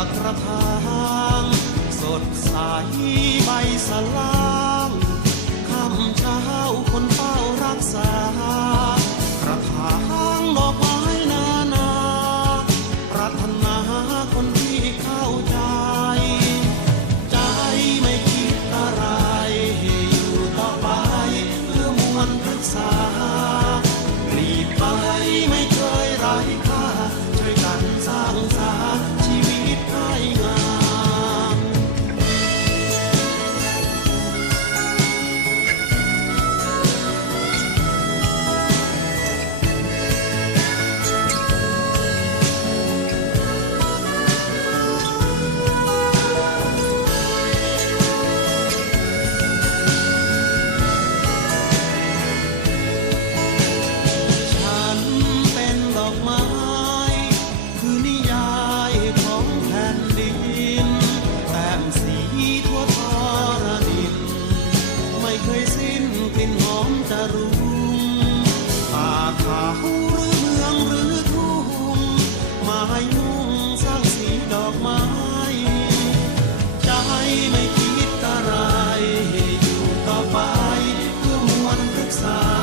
ากระถางสดใสใบสลามคำเช้าคนเฝ้ารักษากระถางดอกไม้นานาปรัตนา time.